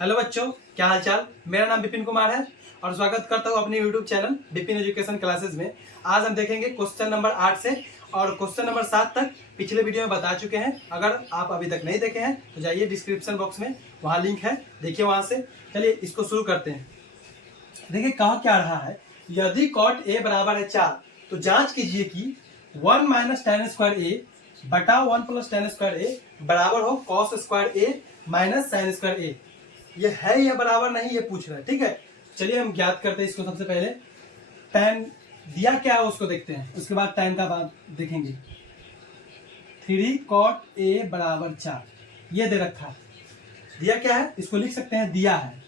Hello बच्चों, क्या हाल चाल। मेरा नाम विपिन कुमार है और स्वागत करता हूँ अपने YouTube channel Vipin education classes में। आज हम देखेंगे क्वेश्चन नंबर 8 से और क्वेश्चन नंबर 7 तक पिछले वीडियो में बता चुके हैं। अगर आप अभी तक नहीं देखे हैं तो जाइए डिस्क्रिप्शन बॉक्स में, वहाँ लिंक है, देखिए वहाँ से। चलिए इसको शुरू करते हैं। देखिए कहा क्या रहा है, यदि कॉट ए बराबर है 4 तो जांच कीजिए कि 1 माइनस tan स्क्वायर ए बटा 1 प्लस tan स्क्वायर ए बराबर हो cos स्क्वायर ए माइनस sin स्क्वायर ए। ये है या बराबर नहीं, ये पूछ रहा है। ठीक है, चलिए हम ज्ञात करते हैं इसको। सबसे पहले tan दिया क्या है उसको देखते हैं, उसके बाद tan का बात देखेंगे। 3 cot a बराबर 4 ये दे रखा है। दिया क्या है इसको लिख सकते हैं, दिया है।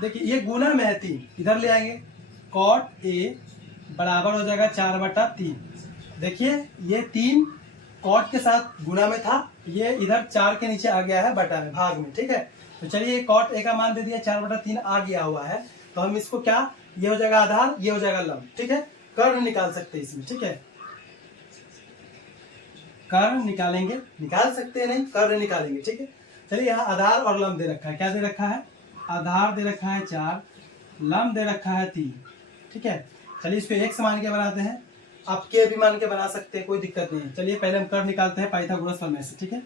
देखिए ये गुना में है 3, इधर ले आएंगे। cot a बराबर हो जाएगा 4/3। देखिए ये 3 कॉट के साथ गुना में था, ये इधर 4 के नीचे आ गया है बटा में, भाग में। ठीक है, तो चलिए कॉट ए का मान दे दिया 4/3 आ गया हुआ है। तो हम इसको क्या, ये हो जाएगा आधार, ये हो जाएगा लंब। ठीक है, कर्ण निकाल सकते हैं इसमें। ठीक है, कर्ण निकालेंगे, निकाल सकते हैं नहीं, कर्ण निकालेंगे। ठीक है, चलिए यहाँ आधार और लंब दे रखा है। क्या दे रखा है, आधार दे रखा है 4, लंब दे रखा है 3। ठीक है, चलिए इसको x मान के बनाते हैं। आप के भी मान के बना सकते हैं, कोई दिक्कत नहीं है। चलिए पहले हम कर्ण निकालते हैं पाइथागोरस प्रमेय से। ठीक है,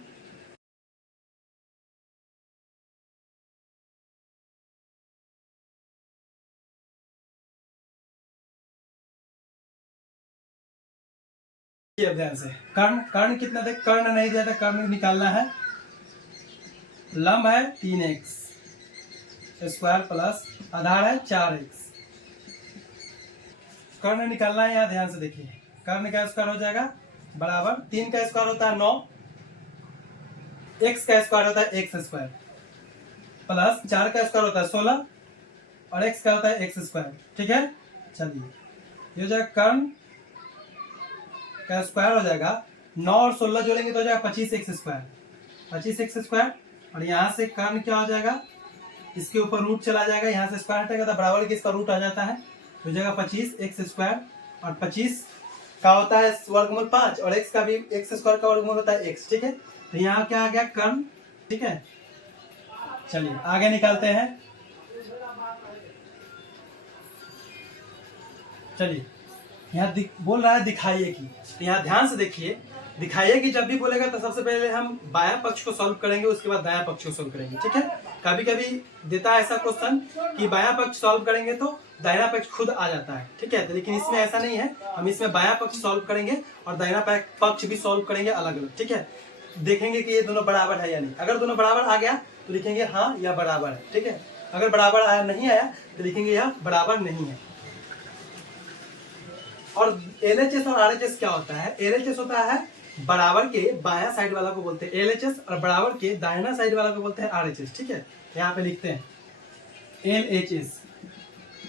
ध्यान से। कर्ण कर्ण कितना थे, कर्ण नहीं दिया था, कर्ण निकालना है। लंब है 3x स्क्वायर प्लस आधार है 4x। कर्ण निकालना है, यहाँ ध्यान से देखिए। कर्ण का स्क्वायर हो जाएगा बराबर 3 का स्क्वायर होता है 9, x का स्क्वायर होता है x स्क्वायर प्लस 4 का स्क्वायर होता है 16 और x का होता है x स्क्वायर। ठीक है, चलिए ये हो जाएगा कर्ण का स्क्वायर हो जाएगा 9 और 16 जोड़ेंगे तो हो जाएगा 25x स्क्वायर, 25x स्क्वायर। और यहाँ से कर्ण क्या हो जाएगा, इसके ऊपर रूट चला जाएगा, यहाँ से स्क्वायर हटेगा तो बराबर के इसका रूट आ जाता है, हो जाएगा 25x स्क्वायर। और 25 का होता है वर्गमूल 5 और x का भी x स्क्वायर का वर्गमूल होता है x। ठीक है, तो यहाँ क्या आ गया, कर्ण। ठीक है, चलिए आगे निकालते हैं। चलिए यहाँ बोल रहा है दिखाइए कि, तो यहाँ ध्यान से देखिए। दिखाइए कि जब भी बोलेगा तो सबसे पहले हम बायां पक्ष को सॉल्व करेंगे, उसके बाद दायां पक्ष को सॉल्व करेंगे। ठीक है, कभी कभी देता है ऐसा क्वेश्चन कि बायां पक्ष सॉल्व करेंगे तो दाहिना पक्ष खुद आ जाता है। ठीक है, तो लेकिन इसमें ऐसा नहीं है, हम इसमें बायां पक्ष सॉल्व करेंगे और दाहिना पक्ष भी सॉल्व करेंगे अलग अलग। ठीक है, देखेंगे कि ये दोनों बराबर है या नहीं। अगर दोनों बराबर आ गया तो लिखेंगे हाँ यह बराबर है। ठीक है, अगर बराबर आया नहीं आया तो लिखेंगे यह बराबर नहीं है। और LHS और RHS क्या होता है, LHS होता है बराबर के बायां साइड वाला को बोलते हैं LHS और बराबर के दाहिना साइड वाला को बोलते हैं RHS। ठीक है, यहाँ पे लिखते हैं LHS।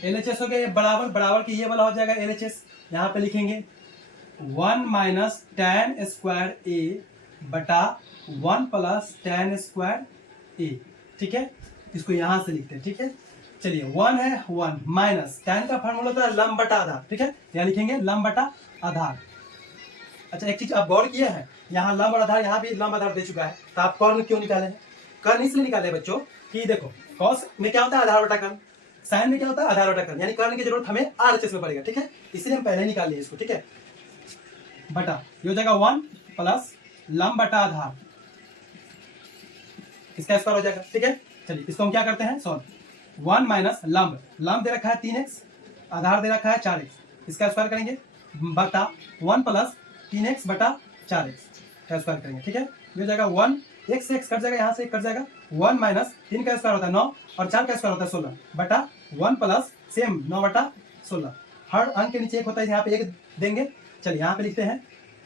LHS हो गया ये बराबर, बराबर के ये वाला हो जाएगा LHS। यहाँ पे लिखेंगे 1 माइनस tan स्क्वायर a बटा 1 प्लस tan स्क्वायर a। ठीक है, इसको यहाँ से लिखते हैं। ठीक है, चलिए 1 है 1 माइनस tan का फॉर्मूला होता है लंब बटा आधार। ठीक है, यहाँ लिखेंगे लंब बटा आधार। अच्छा एक चीज आप गौर किया है, यहाँ लंब और आधार, यहाँ भी लंब आधार दे चुका है, तो आप कर्ण क्यों निकाले हैं? कर्ण इसलिए निकाले बच्चों कि देखो कॉस में क्या होता है, आधार बटा कर्ण, साइन में क्या होता है, आधार बटा कर्ण, यानी कर्ण की जरूरत हमें RHS में पड़ेगा। ठीक है, इसलिए हम पहले निकाल लिए इसको। ठीक है, बटा ये हो जाएगा 1 प्लस लंब बटा आधार, इसका स्क्वायर हो जाएगा। ठीक है, चलिए इसको हम क्या करते हैं, सॉल्व। 1 माइनस लंब, लंब दे रखा है 3x, आधार दे रखा है 4x, इसका स्क्वायर करेंगे बटा 1 प्लस 3x बटा 4x का स्क्वायर करेंगे। ठीक है, ये हो जाएगा 1, x से x कट जाएगा, यहाँ से कट जाएगा। 1 माइनस 3 का स्क्वायर होता है 9 और 4 का स्क्वायर होता है 16 बटा 1 प्लस सेम 9 बटा 16। हर अंक के नीचे एक होता है, यहाँ पे 1 देंगे। चलिए यहाँ पे लिखते हैं,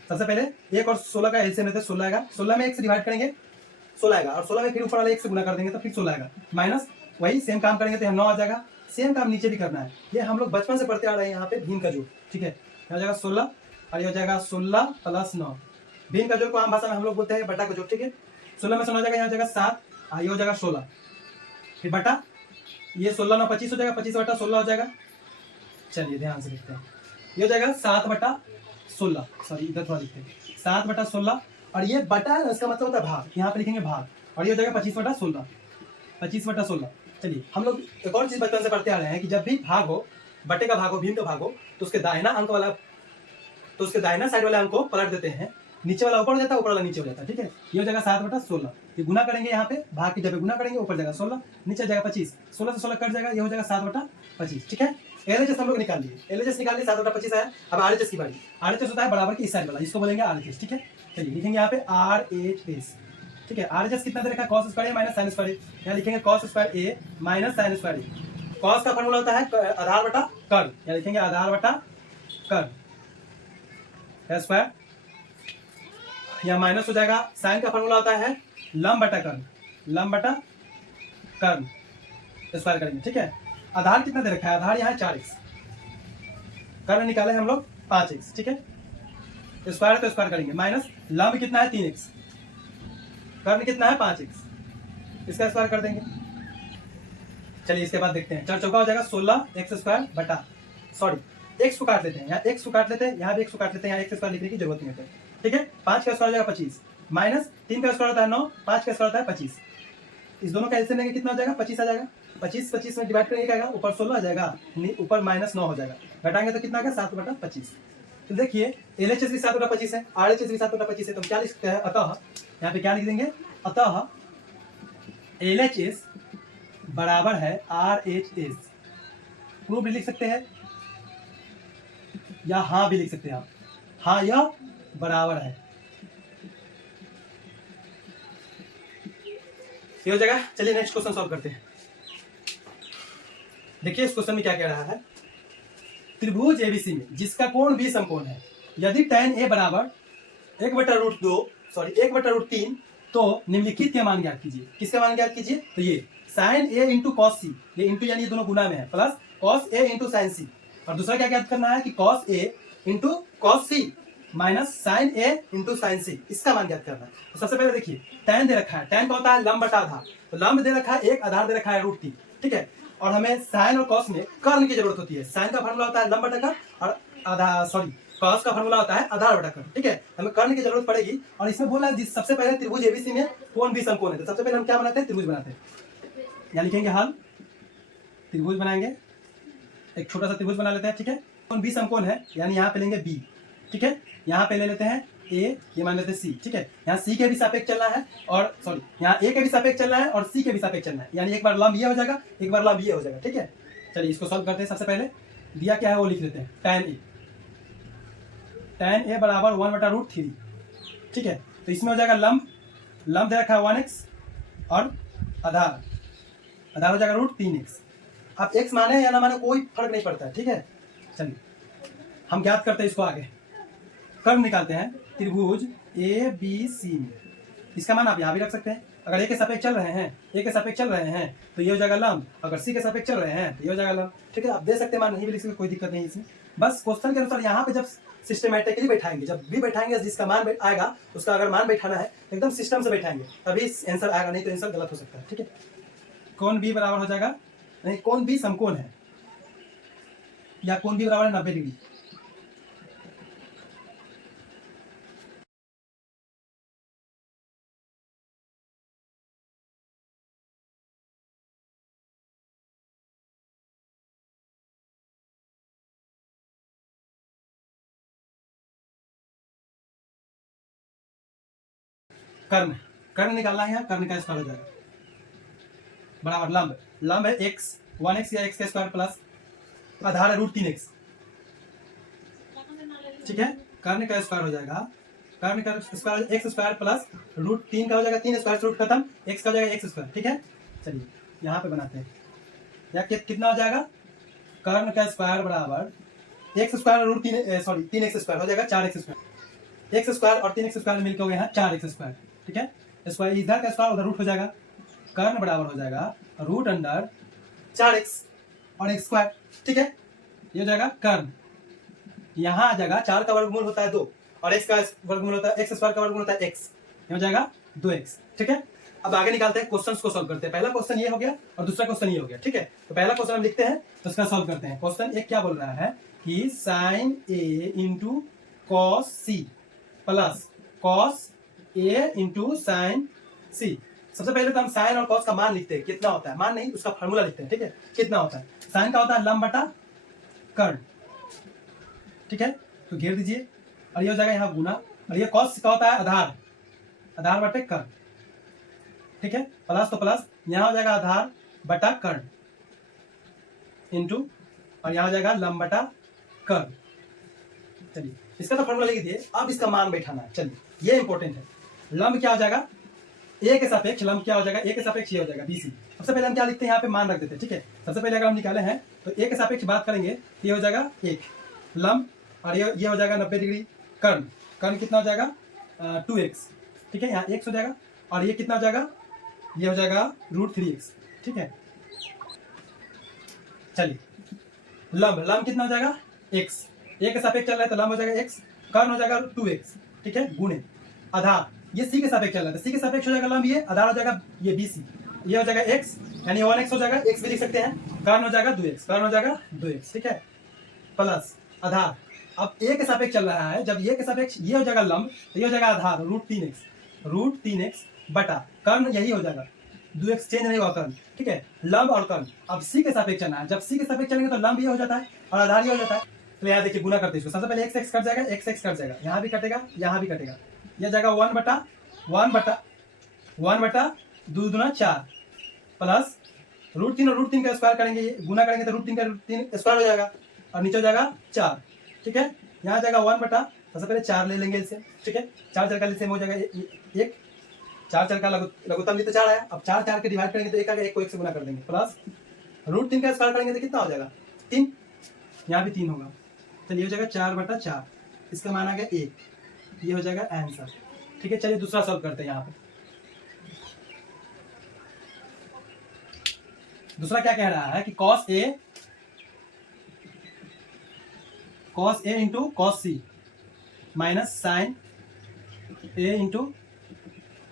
सबसे पहले 1 और 16 का एलसीएम लेते हैं, 16 आएगा। 16 में 1 से डिवाइड करेंगे 16 आएगा, और 16 में फिर ऊपर वाले 1 से गुना कर देंगे तो फिर 16 आएगा। माइनस वही सेम काम करेंगे तो यहाँ 9 आ जाएगा। सेम काम नीचे भी करना है, ये हम लोग बचपन से पढ़ते आ रहे हैं। यहाँ पे भिन्न का जोड़। ठीक है, यहाँ हो जाएगा 16 और ये हो जाएगा 16 प्लस 9। भिन्न का जोड़ को आम भाषा में हम लोग बोलते हैं बटा का जोड़। ठीक है, 16 में से 9 हो जाएगा, यहाँ हो जाएगा 7, ये हो जाएगा 16, फिर बटा ये 16 9 25 हो जाएगा, 25 बटा 16 हो जाएगा। चलिए ध्यान से लिखते हैं, ये हो जाएगा 7 बटा 16, सॉरी इधर थोड़ा लिखते हैं 7 बटा 16 और ये बटा है, इसका मतलब होता है भाग, यहाँ पे लिखेंगे भाग, और ये हो जाएगा 25/16, 25/16। चलिए हम लोग एक और चीज बचपन से पढ़ते आ रहे हैं कि जब भी भाग हो, बटे का भाग हो, भीम का भाग हो, तो उसके दाहिना अंक वाला, तो उसके दाहिना साइड वाले अंक को पलट देते हैं, नीचे वाला ऊपर हो जाता है, ऊपर वाला नीचे हो जाता है, ठीक है। ये हो जाएगा 7/16, ये गुना करेंगे, यहाँ पे भाग की जगह गुना करेंगे, ऊपर जाएगा 16, नीचे जाएगा 25, 16 से 16 कट जाएगा, ये हो जाएगा 7/25, ठीक है। एलएचएस हम लोग निकाल लिए, एलएचएस निकाल लिए, 7/25 आया। अब आरएचएस की बारी, आरएचएस होता है बराबर की इस साइड वाला, इसको बोलेंगे आरएचएस, ठीक है। चलिए लिखेंगे यहाँ पे आरएचएस, ठीक है। आरएचएस कितना दे रखा है, cos स्क्वायर ए माइनस sin स्क्वायर ए, यहाँ लिखेंगे cos स्क्वायर ए माइनस sin स्क्वायर ए। cos का फॉर्मूला होता है आधार बटा कर्ल, यहाँ लिखेंगे आधार बटा कर्ल स्क्वायर, यहाँ माइनस हो जाएगा। sin का फॉर्मूला होता है लंब बटा कर्ल, लंब बटा कर्ल स्क्वायर करेंगे, ठीक है। आधार कितना दे रखा है, आधार यहाँ 4x, कर्ल निकाले हम लोग 5x, ठीक है। स्क्वायर तो स्क्वायर करेंगे, माइनस लंब कितना है 3x, कर्ल कितना है 5x, इसका स्क्वायर कर देंगे। चलिए इसके बाद देखते हैं, 4 चौका हो जाएगा 16x स्क्वायर बटा, सॉरी x को काट लेते हैं, यहाँ x को काट लेते हैं, यहाँ भी x को काट लेते हैं, यहाँ x स्क्वायर लिखने की जरूरत नहीं होती है, ठीक है। 5 का स्क्वायर हो जाएगा 25, माइनस 3 का स्क्वायर होता है 9, 5 का स्क्वायर होता है 25, इस दोनों का एलसीएम लेंगे कितना हो जाएगा 25 आ जाएगा, 25 में डिवाइड करेंगे क्या आएगा, ऊपर 16 आ जाएगा, ऊपर -9 हो जाएगा, घटाएंगे तो कितना आ गया 7/25। तो देखिए एलएचएस भी 7/25 है, आरएचएस भी 7/25 है, तो हम क्या लिख सकते हैं, अतः यहाँ पे क्या लिख देंगे, अतः एलएचएस बराबर है आरएचएस। प्रूफ भी लिख सकते हैं या हाँ भी लिख सकते हैं आप, हाँ यह बराबर है, ये हो जाएगा। चलिए नेक्स्ट क्वेश्चन सॉल्व करते हैं। देखिए इस क्वेश्चन में क्या कह रहा है, त्रिभुज एबीसी में जिसका कोण भी समकोण है, यदि tan a बराबर 1/√3 तो निम्नलिखित के मान ज्ञात कीजिए। किसका मान ज्ञात कीजिए, तो ये sin a into cos c, ये इंटू यानी ये दोनों गुना में है, plus cos a into sin c, और दूसरा क्या ज्ञात करना है कि cos a into cos c minus sin a into sin c, इसका मान ज्ञात करना है। तो सबसे पहले देखिए tan दे रखा है, tan का होता है लंब बटा आधार, तो लंब दे रखा है 1, आधार दे रखा है √3, ठीक है। और हमें sin और cos में कर्ण की जरूरत होती है, sin का फॉर्मूला होता है लंब बटा कर्ल और cos का फॉर्मूला होता है आधार बटा कर्ल, ठीक है। हमें कर्ण की जरूरत पड़ेगी, और इसमें बोला है सबसे पहले त्रिभुज एबीसी में कोण भी समकोण है, तो सबसे पहले हम क्या बनाते हैं, त्रिभुज बनाते हैं। यहाँ लिखेंगे हल, त्रिभुज बनाएंगे, एक छोटा सा त्रिभुज बना लेते हैं, ठीक है। कोण भी समकोण है, यानी यहाँ पे लेंगे b, ठीक है। यहाँ पे ले लेते हैं a, ये मान लेते हैं c, ठीक है। यहाँ c के भी सापेक्ष चलना है, और सॉरी यहाँ a के भी सापेक्ष चलना है और c के भी सापेक्ष चलना है, यानी एक बार लंब ये हो जाएगा, एक बार लंब ये हो जाएगा, ठीक है। चलिए इसको सॉल्व करते हैं। सबसे पहले दिया क्या है वो लिख लेते हैं, tan a बराबर 1/√3, ठीक है। तो इसमें हो जाएगा लंब दे रखा है 1x और आधार हो जाएगा √3x। आप x माने या ना माने कोई फर्क नहीं पड़ता है, ठीक है। चलिए हम ज्ञात करते हैं इसको आगे, कर्व निकालते हैं त्रिभुज ए बी सी में। इसका मान आप यहाँ भी रख सकते हैं, अगर ए के सापेक्ष चल रहे हैं, तो ये हो जाएगा लंब, अगर सी के सापेक्ष चल रहे हैं तो ये हो जाएगा लंब, ठीक है। आप दे सकते हैं मान, नहीं भी लिख सकते, कोई दिक्कत नहीं इसमें। बस क्वेश्चन के अनुसार यहाँ पे जब सिस्टमेटिकली बैठाएंगे, जब भी बैठाएंगे जिसका मान आएगा उसका अगर मान बैठाना है एकदम सिस्टम से बैठाएंगे तभी आंसर आएगा, नहीं तो आंसर गलत हो सकता है, ठीक है। कोण बी बराबर हो जाएगा, नहीं कोण बी समकोण है, या कोण बी बराबर है 90 डिग्री। कर्ण निकालना है, यहाँ कर्ण का स्क्वायर हो जाएगा बराबर लंब है x 1x या x का स्क्वायर प्लस आधार है √3x, ठीक है। कर्ण का स्क्वायर हो जाएगा, कर्ण का स्क्वायर x स्क्वायर प्लस √3 का हो जाएगा, 3 स्क्वायर से रूट खत्म, x का हो जाएगा x स्क्वायर, ठीक है। चलिए यहाँ पे बनाते हैं, या कितना हो जाएगा, कर्ण का स्क्वायर बराबर x स्क्वायर √3 स्क्वायर हो जाएगा 4x स्क्वायर, x स्क्वायर और 3x स्क्वायर मिलकर हो गया है 4x स्क्वायर, ठीक है। स्क्वायर इधर का स्क्वायर उधर रूट हो जाएगा, कर्ण बराबर हो जाएगा √4x और x स्क्वायर, ठीक है। ये हो जाएगा कर्ण, यहाँ आ जाएगा 4 का वर्गमूल होता है 2 और x का वर्गमूल होता है, x स्क्वायर का वर्गमूल होता है x, ये हो जाएगा 2x, ठीक है। अब आगे निकालते हैं, क्वेश्चंस को सॉल्व करते हैं। पहला क्वेश्चन ये हो गया और दूसरा क्वेश्चन ये हो गया, ठीक है। तो पहला क्वेश्चन हम लिखते हैं तो इसका सॉल्व करते हैं। क्वेश्चन एक क्या बोल रहा है कि sin a into cos c plus cos A into sine C. सबसे पहले तो हम साइन और कॉस का मान लिखते हैं, कितना होता है, मान नहीं उसका फॉर्मूला लिखते हैं, ठीक है। कितना होता है, साइन का होता है लंब बटा कर्ण, ठीक है, तो घेर दीजिए और ये हो जाएगा यहाँ गुना, और ये कॉस का होता है आधार, आधार बटे कर्ण, ठीक है, प्लस तो प्लस, यहाँ हो जाएगा आधार बटा कर्ण इंटू, और यहाँ हो जाएगा लंब बटा कर्ण। चलिए इसका तो फॉर्मूला लिख दिए, अब इसका मान बैठाना है। चलिए ये इंपॉर्टेंट है, लंब क्या हो जागा ए के सापेक्ष, लंब क्या हो जाएगा ए के सापेक्ष, ये हो जाएगा बीसी। सबसे पहले हम क्या लिखते हैं, यहाँ पे मान रख देते हैं, ठीक है। सबसे पहले अगर हम निकाले हैं तो ए के सापेक्ष बात करेंगे, ये हो जाएगा 1 लंब, और ये हो जाएगा 90 डिग्री कर्ण, कर्ण कितना हो जाएगा 2x, ठीक है, यहाँ x हो जाएगा, और ये कितना हो जाएगा, ये हो जाएगा √3x, ठीक है। चलिए लंब, लंब कितना हो जाएगा x, ए के सापेक्ष चल रहा है तो लंब हो जाएगा x, कर्ण हो जाएगा 2x, ठीक है, गुणे आधार, ये सी के सापेक्ष चल रहा है तो सी के सापेक्ष हो जाएगा लंब, ये आधार हो जाएगा ये BC, ये हो जाएगा x, यानी 1x हो जाएगा, x भी लिख सकते हैं, कर्ण हो जाएगा 2x, कर्ण हो जाएगा 2x, ठीक है, प्लस आधार। अब ए के सापेक्ष चल रहा है, जब ये के सापेक्ष ये हो जाएगा लंब तो ये हो जाएगा आधार √3x बटा कर्ण, यही हो जाएगा 2x चेंज नहीं हुआ कर्ण, ठीक है, लंब और कर्ण। अब सी के सापेक्ष चलना है, जब सी के सापेक्ष चलेंगे तो लंब ये हो जाता है और आधार ये हो जाता है, तो यहाँ देखिए गुना करते हैं इसको, सबसे पहले x कट जाएगा, x कट जाएगा, यहाँ भी कटेगा, यहाँ भी कटेगा, यह जाएगा 1 बटा 2 दूना 4 प्लस √3 और √3 का स्क्वायर करेंगे, गुना करेंगे तो √3 का √3 स्क्वायर हो जाएगा, और नीचे हो जाएगा 4, ठीक है, यहाँ जाएगा 1 बटा, सबसे पहले 4 ले लेंगे इसे, ठीक है, 4 4 का लिसे हो जाएगा 1, 4 4 का लघुत्तम लिखते 4 आया, अब 4 4 के डिवाइड करेंगे तो 1 आएगा, 1 को 1 से गुना कर देंगे, प्लस √3 का स्क्वायर करेंगे तो कितना हो जाएगा 3, यहाँ भी 3 होगा, चलिए हो जाएगा 4 बटा 4, इसका मान आ गया 1, ये हो जाएगा आंसर, ठीक है। चलिए दूसरा सॉल्व करते हैं, यहाँ पे दूसरा क्या कह रहा है कि cos a into cos C minus sine a into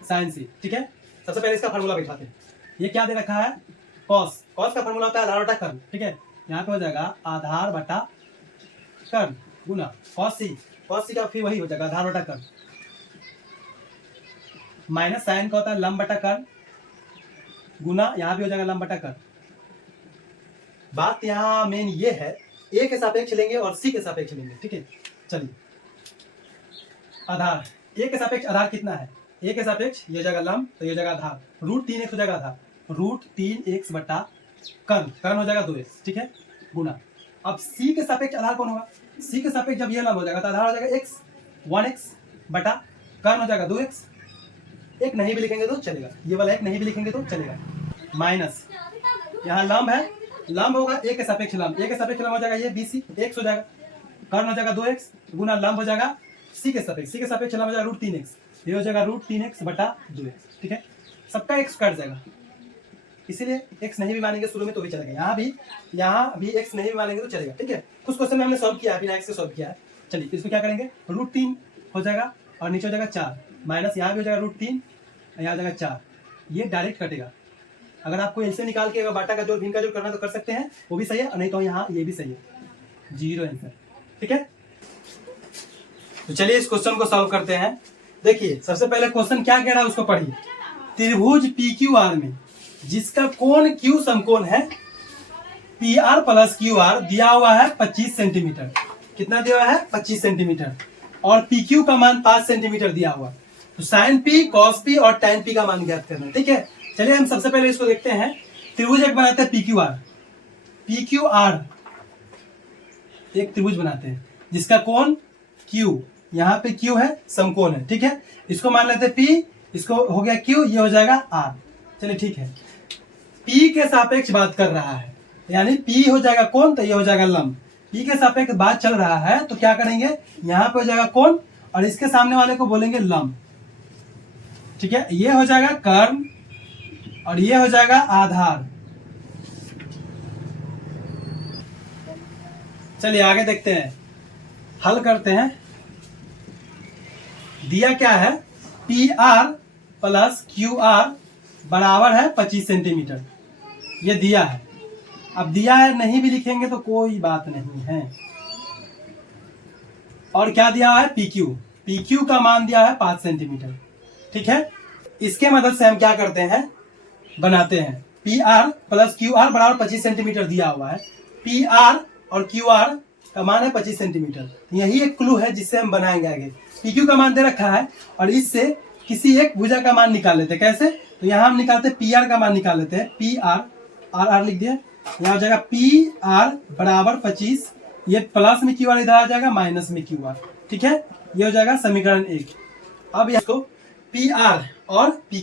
sine C, ठीक है। सबसे पहले इसका फॉर्मूला बैठाते हैं, ये क्या दे रखा है, cos का फॉर्मूला होता है आधार बटा कर्ण, ठीक है, यहाँ पे हो जाएगा आधार बटा कर्ण गुना cos सी का फिर वही हो जाएगा आधार बटा कर्ण, माइनस साइन का होता है लंब बटा कर्ण गुना, यहाँ भी हो जाएगा लंब बटा कर्ण। बात यहाँ मेन ये है, ए के सापेक्ष लेंगे और सी के सापेक्ष लेंगे, ठीक है। चलिए आधार, ए के सापेक्ष आधार कितना है, ए के सापेक्ष ये जगह लंब तो ये जगह आधार, √3x हो जाएगा आधार, √3x बटा कर्ण, कर्ण हो जाएगा 2x, ठीक है, गुना। अब सी के सापेक्ष आधार कौन होगा, सी के सापेक्ष जब ये लंब हो जाएगा तो आधार हो जाएगा x, 1x बटा कर्ण हो जाएगा 2x, एक नहीं भी लिखेंगे तो चलेगा, ये वाला एक नहीं भी लिखेंगे तो चलेगा, माइनस यहाँ लंब है, लंब होगा ए के सापेक्ष लंब, ए के सापेक्ष लंब हो जाएगा ये BC, x हो जाएगा, कर्ण हो जाएगा 2x गुना लंब हो जाएगा सी के सापेक्ष लंब हो जाएगा √3x, ये हो जाएगा √3x बटा 2x, ठीक है, सबका x कट जाएगा, इसीलिए x नहीं भी मानेंगे शुरू में तो भी चलेगा, यहाँ भी x नहीं भी मानेंगे तो चलेगा, ठीक है। कुछ क्वेश्चन में हमने सॉल्व किया है, बिना x से सॉल्व किया है। चलिए इसको क्या करेंगे, √3 हो जाएगा और नीचे हो जाएगा 4 माइनस, यहाँ भी हो जाएगा √3, यहाँ जाएगा 4, ये डायरेक्ट कटेगा। अगर आपको इनसे निकाल के बाटा का जोड़ भिन्न का जोड़ करना तो कर सकते हैं, वो भी सही है, नहीं तो यहाँ ये भी सही है, 0 आंसर, ठीक है। तो चलिए इस क्वेश्चन को सॉल्व करते हैं। देखिए सबसे पहले क्वेश्चन क्या कह रहा है उसको पढ़िए, त्रिभुज PQR में जिसका कोण Q समकोण है PR प्लस QR दिया हुआ है 25 सेंटीमीटर, कितना दिया हुआ है 25 सेंटीमीटर, और PQ का मान 5 सेंटीमीटर दिया हुआ, तो साइन P, cos P और tan P का मान ज्ञात करना है, ठीक है। चलिए हम सबसे पहले इसको देखते हैं, त्रिभुज एक बनाते हैं PQR एक त्रिभुज बनाते हैं जिसका कोण Q, यहाँ पे Q है समकोण है, ठीक है, इसको मान लेते हैं P, इसको हो गया Q, ये हो जाएगा R, चलिए ठीक है। P के सापेक्ष बात कर रहा है, यानी P हो जाएगा कोण तो ये हो जाएगा लंब, P के सापेक्ष बात चल रहा है तो क्या करेंगे, यहाँ पे हो जाएगा कोण और इसके सामने वाले को बोलेंगे लंब, ठीक है, ये हो जाएगा कर्ण और ये हो जाएगा आधार। चलिए आगे देखते हैं, हल करते हैं। दिया क्या है, PR प्लस QR बराबर है 25 सेंटीमीटर, ये दिया है। अब दिया है नहीं भी लिखेंगे तो कोई बात नहीं है। और क्या दिया है, PQ का मान दिया है 5 सेंटीमीटर, ठीक है, इसके मदद से हम क्या करते हैं, बनाते हैं P R plus Q R बराबर 25 सेंटीमीटर दिया हुआ है। पी आर और क्यू आर का मान है 25 सेंटीमीटर। यही एक क्लू है जिससे हम बनाएंगे आगे। पी क्यू का मान दे रखा है और इससे किसी एक भुजा का मान निकाल लेते हैं। कैसे, तो यहाँ हम निकालते हैं पी आर का मान निकाल लेते हैं। पी आर, आर आर लिख दिया, यहाँ हो जाएगा पी आर बराबर 25, ये प्लस में क्यू आर इधर आ जाएगा, माइनस में क्यू आर। ठीक है, ये हो जाएगा समीकरण 1। अब इसको पी आर और पी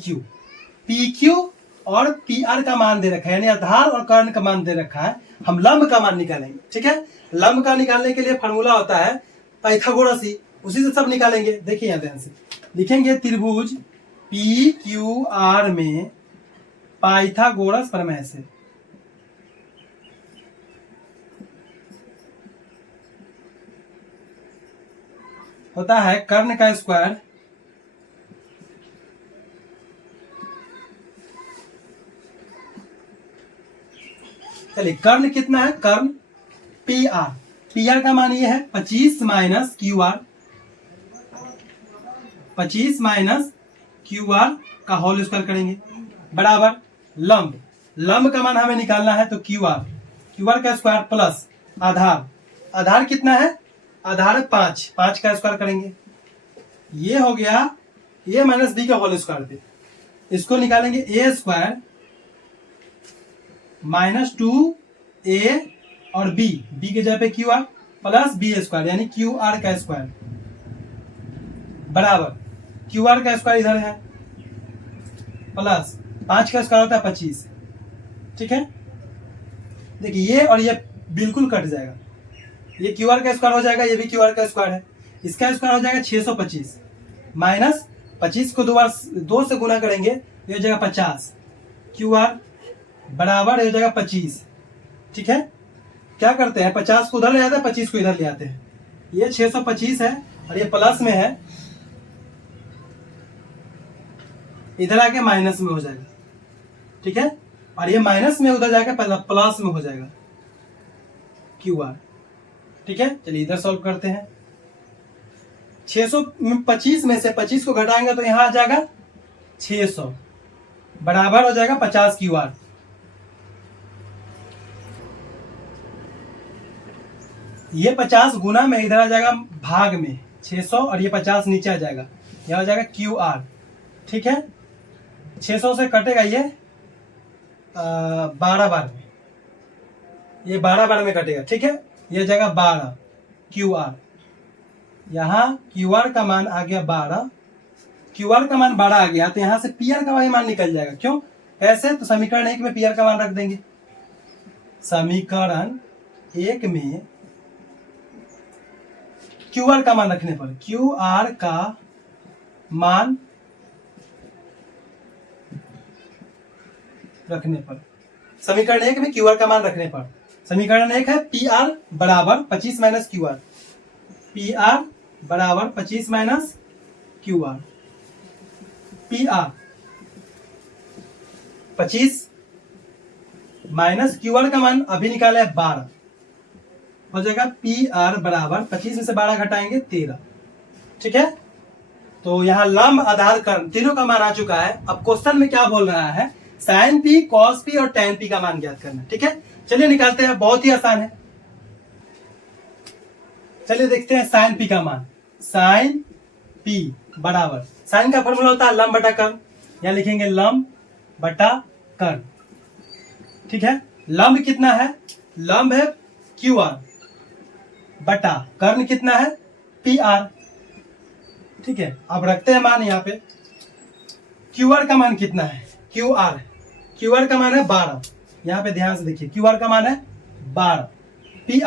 क्यू और पी आर का मान दे रखा है, यानी आधार और कर्ण का मान दे रखा है। हम लंब का मान निकालेंगे। ठीक है, लंब का निकालने के लिए फॉर्मूला होता है पाइथागोरस ही, उसी से सब निकालेंगे। देखिए यहाँ ध्यान से लिखेंगे, त्रिभुज पी क्यू आर में पाइथागोरस प्रमेय से होता है कर्ण का स्क्वायर चलिए कर्ण कितना है, कर्ण पी आर का मान ये है 25 minus Q R, 25 minus Q R का होल स्क्वायर करेंगे बराबर लंब का मान हमें निकालना है, तो क्यू आर का स्क्वायर प्लस आधार कितना है, आधार 5 का स्क्वायर करेंगे। ये हो गया ए माइनस बी का होल स्क्वायर पे, इसको निकालेंगे ए स्क्वायर माइनस 2a और b के जगह पे Q R plus B square, यानी क्यू आर का स्क्वायर बराबर क्यू आर का स्क्वायर इधर है प्लस 5 का स्क्वायर होता है 25। ठीक है, देखिए ये और ये बिल्कुल कट जाएगा, ये क्यू आर का स्क्वायर हो जाएगा, ये भी क्यू आर का स्क्वायर है, इसका स्क्वायर हो जाएगा 625 माइनस 25 को 2 से गुना करेंगे, ये हो जाएगा 50, क्यू आर बराबर हो जाएगा 25। ठीक है, क्या करते हैं 50 को उधर ले आते हैं, 25 को इधर ले आते हैं, ये 625 है और ये प्लस में है, इधर आके माइनस में हो जाएगा। ठीक है, और ये माइनस में उधर जाके प्लस में हो जाएगा क्यू आर। ठीक है, चलिए इधर सॉल्व करते हैं। 625 में से 25 को घटाएंगे तो यहां आ जाएगा 600 बराबर हो जाएगा 50 क्यू आर। ये 50 गुना में इधर आ जाएगा भाग में 600 और ये 50 नीचे आ जाएगा, यह हो जाएगा क्यू आर। ठीक है, 600 से कटेगा ये 12 बार में, ये 12 बार में कटेगा। ठीक है, ये जगह 12 क्यू आर, यहाँ क्यू आर का मान आ गया 12, क्यू आर का मान 12 आ गया, तो यहाँ से पी आर का मान निकल जाएगा। क्यों, ऐसे तो समीकरण 1 में पी आर का मान रख देंगे, समीकरण 1 में क्यू आर का मान रखने पर, क्यू आर का मान रखने पर, समीकरण 1 में क्यू आर का मान रखने पर, समीकरण 1 है पी आर बराबर 25 minus Q R, P R बराबर 25 minus Q R, P R 25 minus Q R का मान अभी निकाला है 12, हो जाएगा पी आर बराबर 25 में से 12 घटाएंगे 13। ठीक है, तो यहाँ लंब आधार कर्ण तीनों का मान आ चुका है। अब क्वेश्चन में क्या बोल रहा है, साइन पी, कॉस पी और टैन पी का मान ज्ञात करना। ठीक है, चलिए निकालते हैं, बहुत ही आसान है। चलिए देखते हैं साइन पी का मान, साइन पी बराबर, साइन का फॉर्मूला होता है लंब बटा कर्ण, यहाँ लिखेंगे लंब बटा कर्ण। ठीक है, लंब कितना है, लंब है क्यू आर बटा कर्ण कितना है पी आर। ठीक है, अब रखते हैं मान यहाँ पे, क्यू आर का मान कितना है, क्यू आर का मान है 12, यहाँ पे ध्यान से देखिए, क्यू आर का मान है 12, पी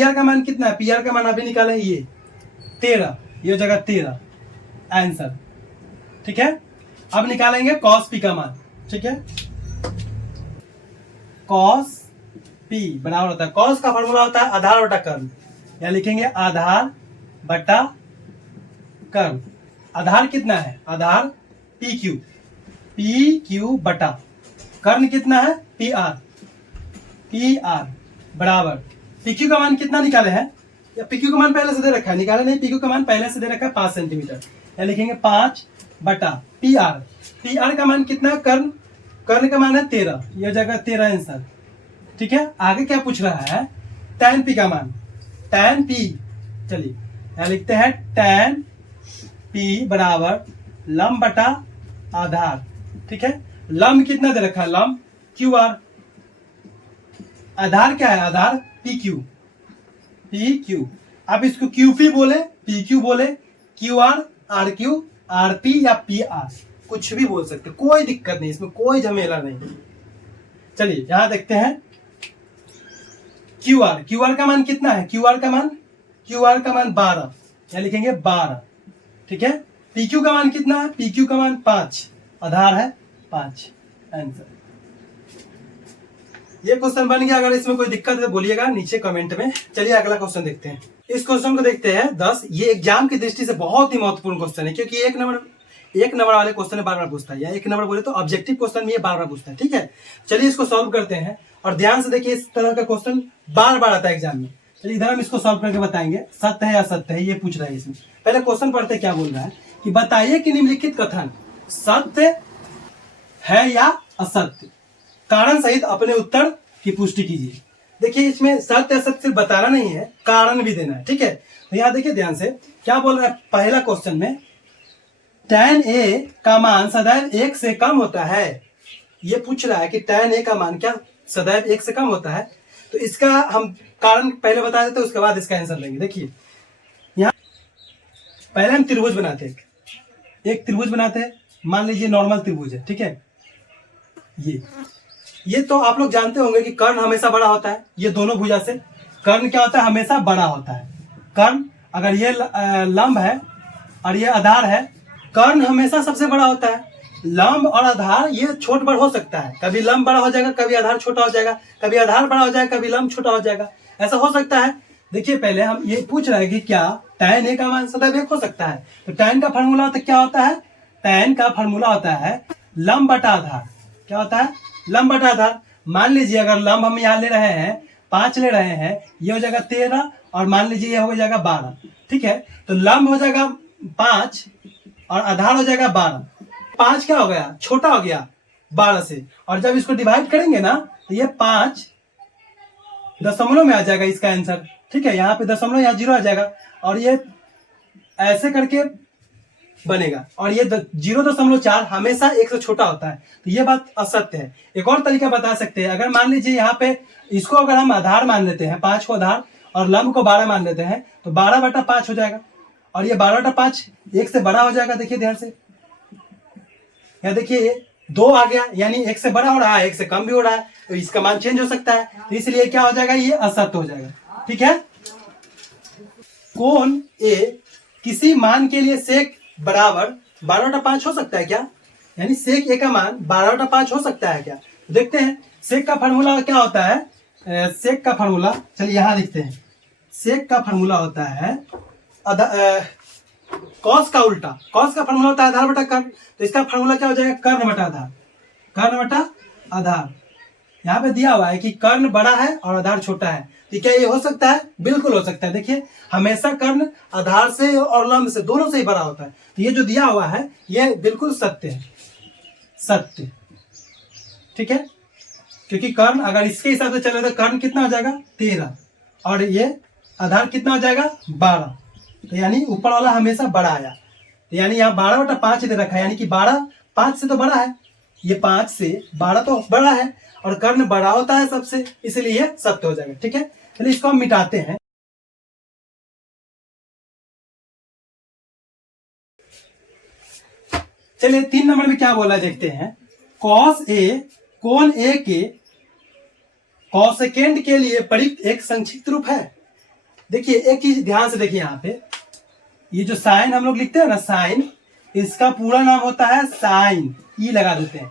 आर का मान कितना है, पी आर का मान अभी निकाले ये 13, ये जगह 13 आंसर। ठीक है, अब निकालेंगे कॉस पी का मान। ठीक है, कॉस पी बराबर होता है, कॉस का फॉर्मूला होता है आधार बटा कर्ण, यहाँ लिखेंगे आधार बटा कर्ण। आधार कितना है, आधार पी क्यू बटा कर्ण कितना है पी आर बराबर, पी क्यू का मान कितना निकाले हैं, या पी क्यू का मान पहले से दे रखा है, निकाले नहीं, पी क्यू का मान पहले से दे रखा है 5 सेंटीमीटर, यहाँ लिखेंगे 5 बटा पी आर। पी आर का मान कितना है? कर्ण, कर्ण का मान है 13, यह जगह 13 आंसर। ठीक है, आगे क्या पूछ रहा है? tan पी का मान, tan पी, चलिए यहां लिखते हैं tan पी बराबर लंब बटा आधार। ठीक है, लंब कितना दे रखा है? लंब क्यू आर। आधार क्या है? आधार पी क्यू, पी क्यू। आप इसको क्यू पी बोले, पी क्यू बोले, Q R, R Q, R P या पी आर, कुछ भी बोल सकते, कोई दिक्कत नहीं, इसमें कोई झमेला नहीं। चलिए यहां देखते हैं क्यू आर। क्यू आर का मान कितना है? क्यू आर का मान, क्यू आर का मान 12, यहां लिखेंगे 12। ठीक है, पी क्यू का मान कितना है? पी क्यू का मान 5, आधार है 5, आंसर। ये क्वेश्चन बन गया। अगर इसमें कोई दिक्कत है तो बोलिएगा नीचे कमेंट में। चलिए अगला क्वेश्चन देखते हैं। इस क्वेश्चन को देखते हैं 10। ये एग्जाम की दृष्टि से बहुत ही महत्वपूर्ण क्वेश्चन है, क्योंकि एक नंबर वाले क्वेश्चन बार बार पूछता है, या एक नंबर बोले तो ऑब्जेक्टिव क्वेश्चन में ये बार बार पूछता है। ठीक है, चलिए इसको सॉल्व करते हैं, और ध्यान से देखिए, इस तरह का क्वेश्चन बार बार आता है एग्जाम में। चलिए इधर हम इसको सॉल्व करके बताएंगे, सत्य है या असत्य है, ये पूछ रहा है इसमें। पहले क्वेश्चन पढ़ते क्या बोल रहा है कि बताइए कि निम्नलिखित कथन सत्य है या असत्य, कारण सहित अपने उत्तर की पुष्टि कीजिए। देखिए इसमें सत्य असत्य सिर्फ बताना नहीं है, कारण भी देना है। ठीक है, तो यहाँ देखिए ध्यान से क्या बोल रहा है। पहला क्वेश्चन में tan a का मान सदैव 1 से कम होता है, ये पूछ रहा है कि tan a का मान क्या सदैव 1 से कम होता है। तो इसका हम कारण पहले बता देते, उसके बाद इसका आंसर लेंगे। देखिए यहाँ पहले हम त्रिभुज बनाते हैं, एक त्रिभुज बनाते हैं, मान लीजिए नॉर्मल त्रिभुज है। ठीक है, ये तो आप लोग जानते होंगे कि कर्ण हमेशा बड़ा होता है। ये दोनों भुजा से कर्ण क्या होता है? हमेशा बड़ा होता है। कर्ण अगर ये लंब है और ये आधार है, कर्ण हमेशा सबसे बड़ा होता है। लंब और आधार ये छोट बड़ हो सकता है, कभी लंब बड़ा हो जाएगा, कभी आधार छोटा हो जाएगा, कभी आधार बड़ा हो जाएगा, कभी लंब छोटा हो जाएगा, ऐसा हो सकता है। देखिए पहले हम ये पूछ रहे हैं कि क्या tan a का मान सदैव 1 हो सकता है। तो tan का फार्मूला होता क्या होता है? tan का फार्मूला होता है लंब बटा आधार। क्या होता है? लंब बटा आधार। मान लीजिए अगर लंब हम यहाँ ले रहे हैं 5 ले रहे हैं, ये हो जाएगा 13, और मान लीजिए ये हो जाएगा 12। ठीक है, तो लंब हो जाएगा 5 और आधार हो जाएगा 12। 5 क्या हो गया? छोटा हो गया 12 से, और जब इसको डिवाइड करेंगे ना तो ये 5 दशमलव में आ जाएगा इसका आंसर। ठीक है, यहाँ पे दशमलव, यहाँ 0 आ जाएगा, और ये ऐसे करके बनेगा, और ये 0.4 हमेशा 1 से छोटा होता है। तो ये बात असत्य है। एक और तरीका बता सकते हैं, अगर मान लीजिए यहाँ पे इसको अगर हम आधार मान लेते हैं, 5 को आधार और लंब को 12 मान लेते हैं, तो 12/5 हो जाएगा, और ये 12/5 1 से बड़ा हो जाएगा। देखिए ध्यान से, यहाँ देखिए 2 आ गया, यानी 1 से बड़ा हो रहा है, 1 से कम भी हो रहा है, तो इसका मान चेंज हो सकता है। तो इसलिए क्या हो जाएगा? ये असत्य हो जाएगा। ठीक है, कोण ए किसी मान के लिए सेक बराबर 12/5 हो सकता है क्या? यानी सेक ए का मान 12/5 हो सकता है क्या? देखते हैं सेक का फार्मूला क्या होता है। सेक का फार्मूला चलिए यहाँ लिखते हैं। सेक का फार्मूला होता है कॉस का उल्टा। कॉस का फार्मूला होता है आधार बटा कर्ण, तो इसका फार्मूला क्या हो जाएगा? कर्ण बटा आधार, कर्ण बटा आधार। यहाँ पे दिया हुआ है कि कर्ण बड़ा है और आधार छोटा है, तो क्या ये हो सकता है? बिल्कुल हो सकता है। देखिए हमेशा कर्ण आधार से और लंब से दोनों से ही बड़ा होता है, तो ये जो दिया हुआ है ये बिल्कुल सत्य है, सत्य। ठीक है, क्योंकि कर्ण अगर इसके हिसाब से चले तो कर्ण कितना हो जाएगा? 13, और ये आधार कितना हो जाएगा? 12। तो यानी ऊपर वाला हमेशा बड़ा आया, तो यानी यहाँ 12/5 दे रखा है, यानी कि 12 5 से तो बड़ा है, ये 5 से 12 तो बड़ा है, और कर्ण बड़ा होता है सबसे, इसलिए ये सत्य हो जाएगा। ठीक है, चलिए इसको हम मिटाते हैं। चलिए 3 नंबर में क्या बोला देखते हैं। कॉस ए कोण ए के कॉसेकेंड के लिए प्रयुक्त एक संक्षिप्त रूप है। देखिए एक चीज ध्यान से देखिए, यहाँ पे ये जो साइन हम लोग लिखते हैं ना, साइन, इसका पूरा नाम होता है साइन, ई लगा देते हैं।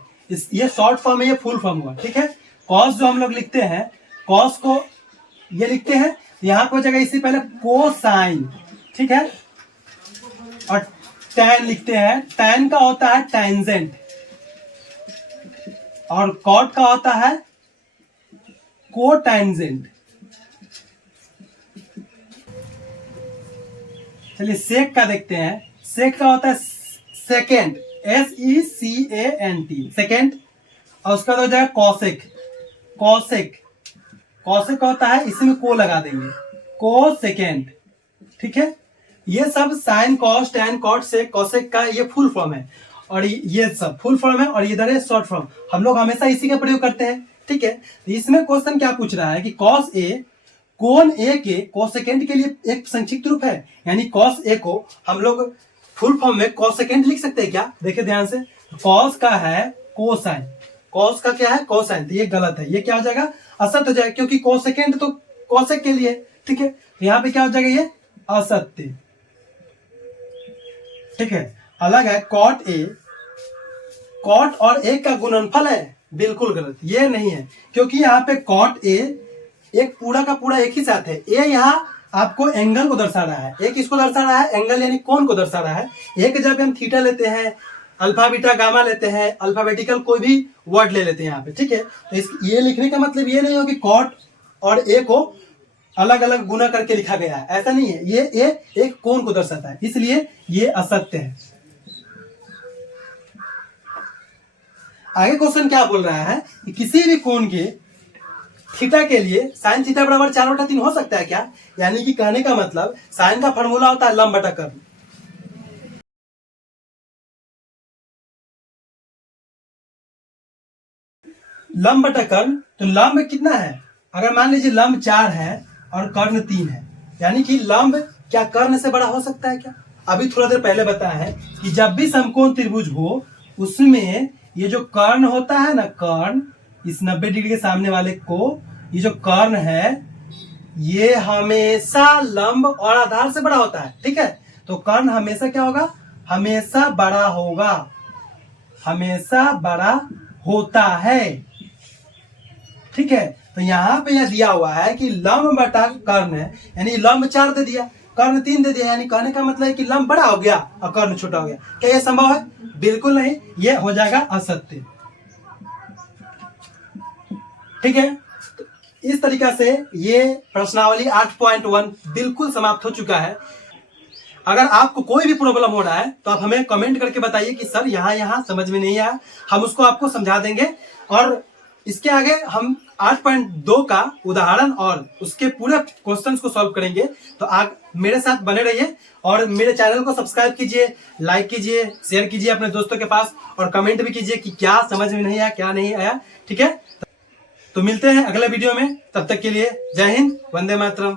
ये शॉर्ट फॉर्म है, ये फुल फॉर्म हुआ। ठीक है, कॉस जो हम लोग लिखते हैं, कॉस को ये लिखते हैं, यहाँ पे हो जाएगा इससे पहले कोसाइन। ठीक है, और टैन लिखते हैं, टैन का होता है टेंजेंट, और कॉट का होता है कोटेंजेंट। चलिए सेक का देखते हैं। सेक का होता है सेकेंड, SECANT सेकेंड, और उसका हो जाएगा कॉसेक। कॉसेक कॉसेक होता है, इसमें को लगा देंगे, को सेकेंड। ठीक है, ये सब साइन कॉस टैन कॉट से कॉसेक का ये फुल फॉर्म है, और ये सब फुल फॉर्म है, और इधर है शॉर्ट फॉर्म। हम लोग हमेशा इसी का प्रयोग करते हैं। ठीक है, तो इसमें क्वेश्चन क्या पूछ रहा है कि कॉस ए, कोण ए के कोसेकेंड के लिए एक संक्षिप्त रूप है, यानी कॉस ए को हम लोग फुल फॉर्म में कोसेकेंड लिख सकते हैं क्या? देखिए ध्यान से, कॉस का है कोसाइन, कॉस का क्या है कोसाइन, तो ये गलत है, ये क्या हो जाएगा? असत्य हो जाएगा, क्योंकि कोसेकेंड तो कोसेक के लिए। ठीक है, तो यहाँ पे क्या हो जाएगा? ये असत्य। ठीक है, अलग है कॉट ए, कॉट और ए का गुणनफल है, बिल्कुल गलत, ये नहीं है, क्योंकि यहाँ पे कॉट ए एक पूरा का पूरा एक ही साथ है। ए यहाँ आपको एंगल को दर्शा रहा है, एक इसको दर्शा रहा है, एंगल यानी कोण को दर्शा रहा है। एक जब हम थीटा लेते हैं, अल्फा बीटा गामा लेते हैं, अल्फाबेटिकल कोई भी वर्ड ले लेते हैं यहाँ पे। ठीक है, तो ये लिखने का मतलब ये नहीं हो कि कॉट और ए को अलग अलग गुना करके लिखा गया है, ऐसा नहीं है। ये ए एक कोण को दर्शाता है, इसलिए ये असत्य है। आगे क्वेश्चन क्या बोल रहा है कि किसी भी कोण के थीटा के लिए साइन थीटा बराबर 4/3 हो सकता है क्या? यानी कि कहने का मतलब साइन का फॉर्मूला होता है लंब बटा कर्ण। लंब बटा कर्ण, तो लंब कितना है? अगर मान लीजिए लंब 4 है और कर्ण 3 है, यानी कि लंब क्या कर्ण से बड़ा हो सकता है क्या? अभी थोड़ा देर पहले बताया है कि जब भी समकोण त्रिभुज हो, उसमें ये जो कर्ण होता है ना, कर्ण, इस 90 डिग्री के सामने वाले को, ये जो कर्ण है, ये हमेशा लंब और आधार से बड़ा होता है। ठीक है, तो कर्ण हमेशा क्या होगा? हमेशा बड़ा होगा, हमेशा बड़ा होता है। ठीक है, तो यहाँ पे यह दिया हुआ है कि लंब बटा कर्ण है, यानी लंब 4 दे दिया, कर्ण 3 दे दिया, यानी कहने का मतलब है कि लंब बड़ा हो गया और कर्ण छोटा हो गया। क्या यह संभव है? बिल्कुल नहीं, ये हो जाएगा असत्य। ठीक है, तो इस तरीका से ये प्रश्नावली 8.1 बिल्कुल समाप्त हो चुका है। अगर आपको कोई भी प्रॉब्लम हो रहा है तो आप हमें कमेंट करके बताइए कि सर यहाँ समझ में नहीं आया, हम उसको आपको समझा देंगे। और इसके आगे हम 8.2 का उदाहरण और उसके पूरे क्वेश्चंस को सॉल्व करेंगे। तो आप मेरे साथ बने रहिए और मेरे चैनल को सब्सक्राइब कीजिए, लाइक कीजिए, शेयर कीजिए अपने दोस्तों के पास, और कमेंट भी कीजिए कि क्या समझ में नहीं आया, क्या नहीं आया। ठीक है, तो मिलते हैं अगले वीडियो में, तब तक के लिए जय हिंद, वंदे मातरम।